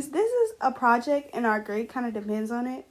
Since this is a project and our grade kind of depends on it,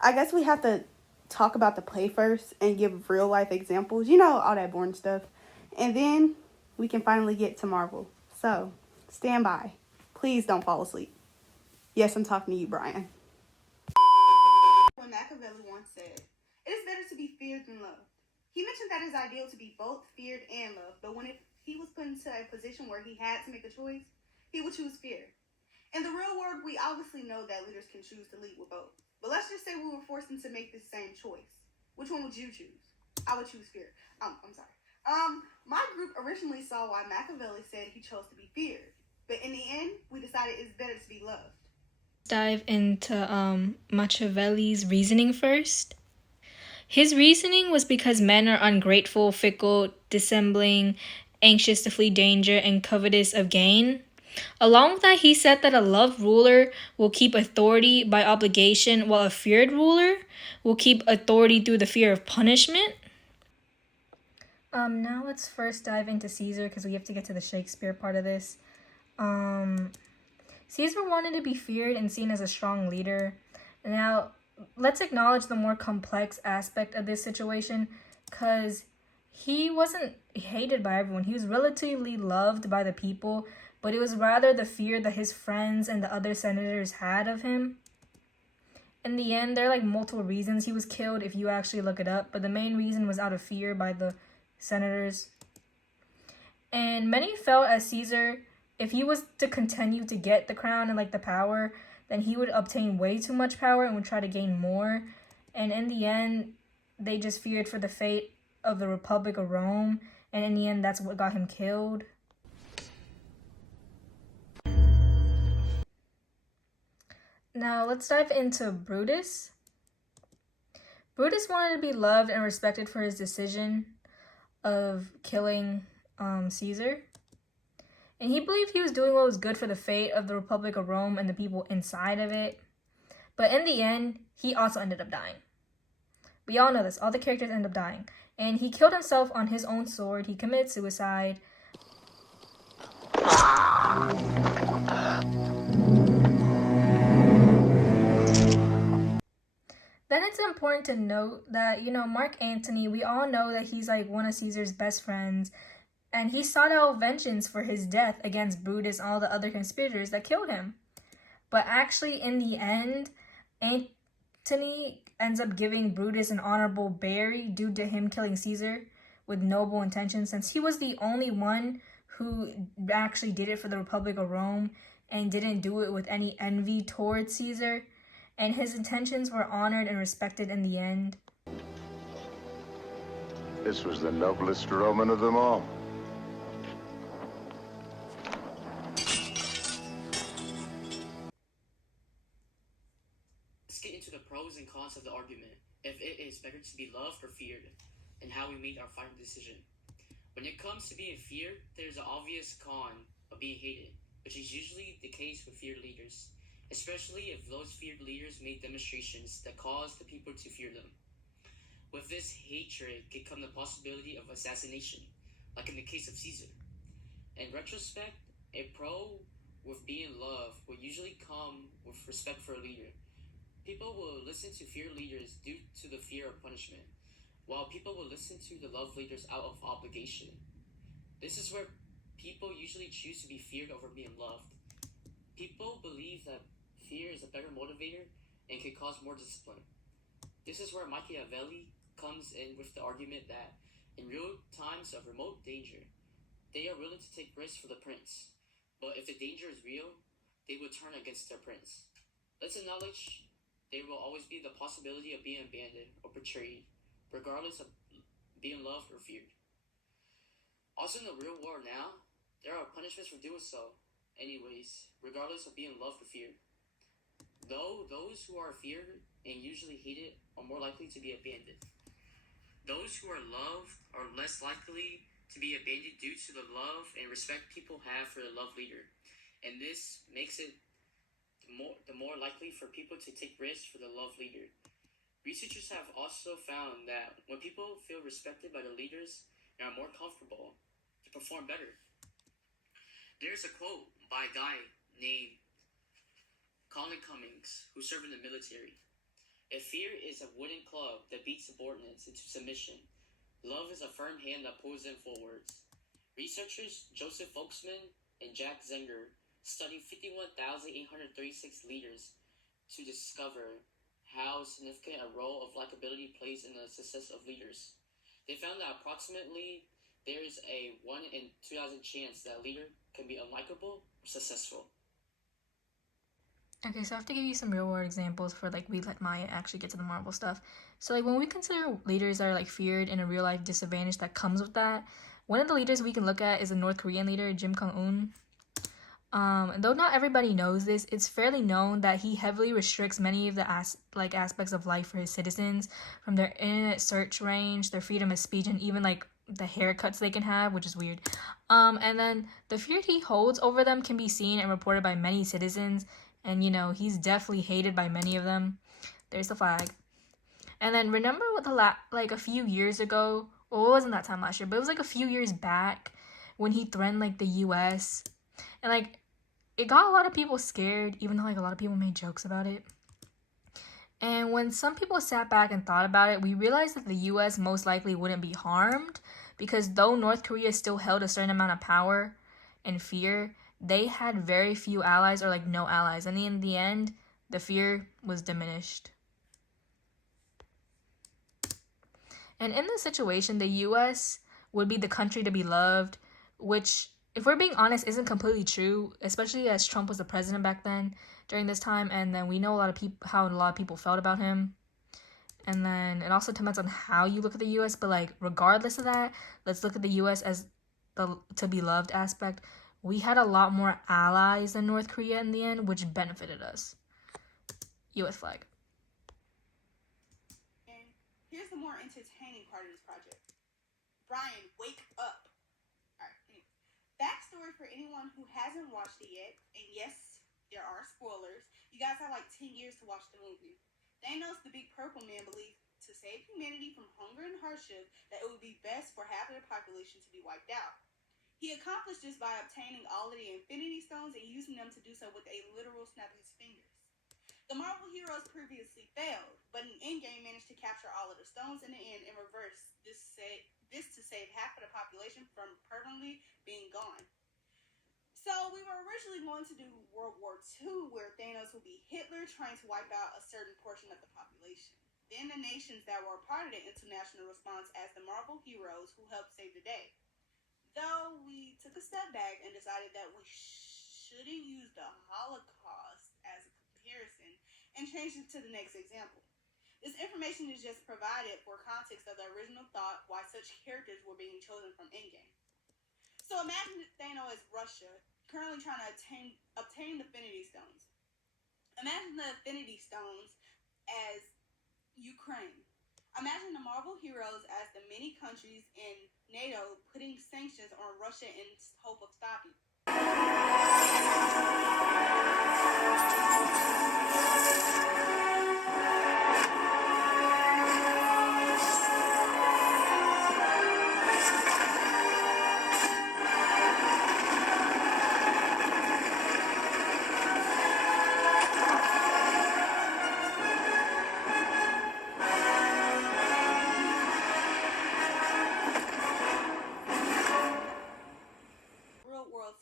I guess we have to talk about the play first and give real life examples. All that boring stuff. And then we can finally get to Marvel. So, stand by. Please don't fall asleep. Yes, I'm talking to you, Brian. When Machiavelli once said, "It is better to be feared than loved." He mentioned that it's ideal to be both feared and loved, but when he was put into a position where he had to make a choice, he would choose fear. In the real world, we obviously know that leaders can choose to lead with both. But let's just say we were forced to make the same choice. Which one would you choose? I would choose fear. I'm sorry. My group originally saw why Machiavelli said he chose to be feared. But in the end, we decided it's better to be loved. Dive into Machiavelli's reasoning first. His reasoning was because men are ungrateful, fickle, dissembling, anxious to flee danger, and covetous of gain. Along with that, he said that a loved ruler will keep authority by obligation, while a feared ruler will keep authority through the fear of punishment. Now let's first dive into Caesar, because we have to get to the Shakespeare part of this. Caesar wanted to be feared and seen as a strong leader. Now, let's acknowledge the more complex aspect of this situation, because he wasn't hated by everyone. He was relatively loved by the people, but it was rather the fear that his friends and the other senators had of him. In the end, there are multiple reasons he was killed if you actually look it up, but the main reason was out of fear by the senators. And many felt as Caesar, if he was to continue to get the crown and the power, then he would obtain way too much power and would try to gain more. And in the end, they just feared for the fate of the Republic of Rome. And in the end, that's what got him killed. Now, let's dive into Brutus. Brutus wanted to be loved and respected for his decision of killing Caesar. And he believed he was doing what was good for the fate of the Republic of Rome and the people inside of it. But in the end, he also ended up dying. We all know this. All the characters end up dying. And he killed himself on his own sword. He committed suicide. Then it's important to note that, Mark Antony, we all know that he's one of Caesar's best friends. And he sought out vengeance for his death against Brutus and all the other conspirators that killed him. But actually, in the end, Antony ends up giving Brutus an honorable bury due to him killing Caesar with noble intentions, since he was the only one who actually did it for the Republic of Rome and didn't do it with any envy towards Caesar. And his intentions were honored and respected in the end. This was the noblest Roman of them all. Let's get into the pros and cons of the argument, if it is better to be loved or feared, and how we made our final decision. When it comes to being feared, there's an obvious con of being hated, which is usually the case with feared leaders, especially if those feared leaders make demonstrations that cause the people to fear them. With this hatred can come the possibility of assassination, like in the case of Caesar. In retrospect, a pro with being loved will usually come with respect for a leader. People will listen to feared leaders due to the fear of punishment, while people will listen to the love leaders out of obligation. This is where people usually choose to be feared over being loved. People believe that fear is a better motivator and can cause more discipline. This is where Machiavelli comes in with the argument that in real times of remote danger, they are willing to take risks for the prince. But if the danger is real, they will turn against their prince. Let's acknowledge there will always be the possibility of being abandoned or betrayed, regardless of being loved or feared. Also in the real world now, there are punishments for doing so, anyways, regardless of being loved or feared. Though those who are feared and usually hated are more likely to be abandoned. Those who are loved are less likely to be abandoned due to the love and respect people have for the love leader. And this makes it the more likely for people to take risks for the love leader. Researchers have also found that when people feel respected by the leaders and are more comfortable, they perform better. There's a quote by a guy named Colin Cummings, who served in the military. If fear is a wooden club that beats subordinates into submission, love is a firm hand that pulls them forwards. Researchers Joseph Folksman and Jack Zenger studied 51,836 leaders to discover how significant a role of likability plays in the success of leaders. They found that approximately there is a 1 in 2,000 chance that a leader can be unlikable or successful. Okay, so I have to give you some real world examples for like we let Maya actually get to the Marvel stuff. So like when we consider leaders that are like feared and a real life disadvantage that comes with that, one of the leaders we can look at is the North Korean leader Kim Jong-un. And though not everybody knows this, it's fairly known that he heavily restricts many of the aspects of life for his citizens, from their internet search range, their freedom of speech, and even like the haircuts they can have, which is weird. And then the fear he holds over them can be seen and reported by many citizens, and you know he's definitely hated by many of them. There's the flag. And then remember what like a few years ago, well, it wasn't that time last year, but it was like a few years back when he threatened like the U.S. and like it got a lot of people scared, even though like a lot of people made jokes about it. And when some people sat back and thought about it, we realized that the U.S. most likely wouldn't be harmed, because though North Korea still held a certain amount of power and fear, they had very few allies, or like no allies. And in the end, the fear was diminished. And in this situation, the U.S. would be the country to be loved, which, if we're being honest, isn't completely true, especially as Trump was the president back then during this time, and then we know how a lot of people felt about him. And then it also depends on how you look at the U.S., but like regardless of that, let's look at the U.S. as the to be loved aspect. We had a lot more allies than North Korea in the end, which benefited us. U.S. flag. And here's the more entertaining part of this project. Brian, wake up. Alright, anyway. Backstory for anyone who hasn't watched it yet, and yes, there are spoilers. You guys have like 10 years to watch the movie. Thanos, the big purple man, believed to save humanity from hunger and hardship that it would be best for half of the population to be wiped out. He accomplished this by obtaining all of the Infinity Stones and using them to do so with a literal snap of his fingers. The Marvel heroes previously failed, but in Endgame managed to capture all of the stones in the end and reverse this to save half of the population from permanently being gone. So we were originally going to do World War II, where Thanos would be Hitler trying to wipe out a certain portion of the population. Then the nations that were a part of the international response as the Marvel heroes who helped save the day. Though we took a step back and decided that we shouldn't use the Holocaust as a comparison and changed it to the next example. This information is just provided for context of the original thought why such characters were being chosen from Endgame. So imagine Thanos as Russia, currently trying to obtain the Infinity Stones. Imagine the Infinity Stones as Ukraine. Imagine the Marvel heroes as the many countries in NATO putting sanctions on Russia in hope of stopping.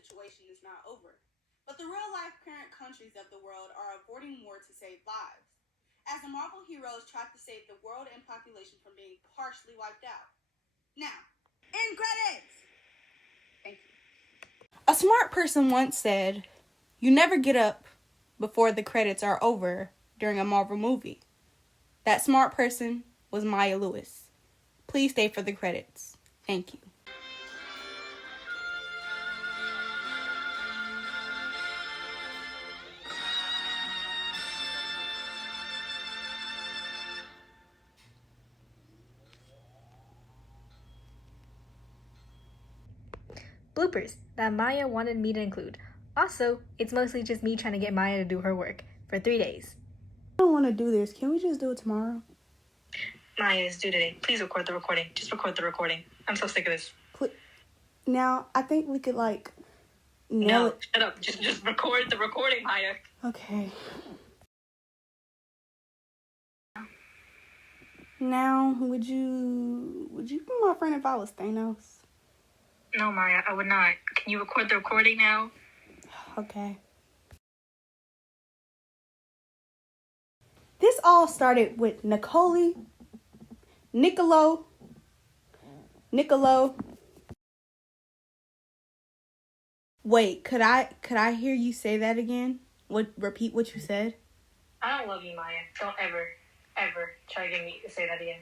Situation is not over. But the real-life parent countries of the world are avoiding war to save lives, as the Marvel heroes tried to save the world and population from being partially wiped out. Now, end credits! Thank you. A smart person once said, "You never get up before the credits are over during a Marvel movie." That smart person was Maya Lewis. Please stay for the credits. Thank you. Bloopers that Maya wanted me to include. Also, it's mostly just me trying to get Maya to do her work for 3 days. I don't want to do this. Can we just do it tomorrow? Maya is due today. Please record the recording. Just record the recording. I'm so sick of this. Now, I think we could, Nail No, it. shut up. Just record the recording, Maya. Okay. Now, would you be my friend if I was Thanos? No, Maya, I would not. Can you record the recording now? Okay. This all started with Niccolo. Wait, could I hear you say that again? Repeat what you said? I don't love you, Maya. Don't ever try to get me to say that again.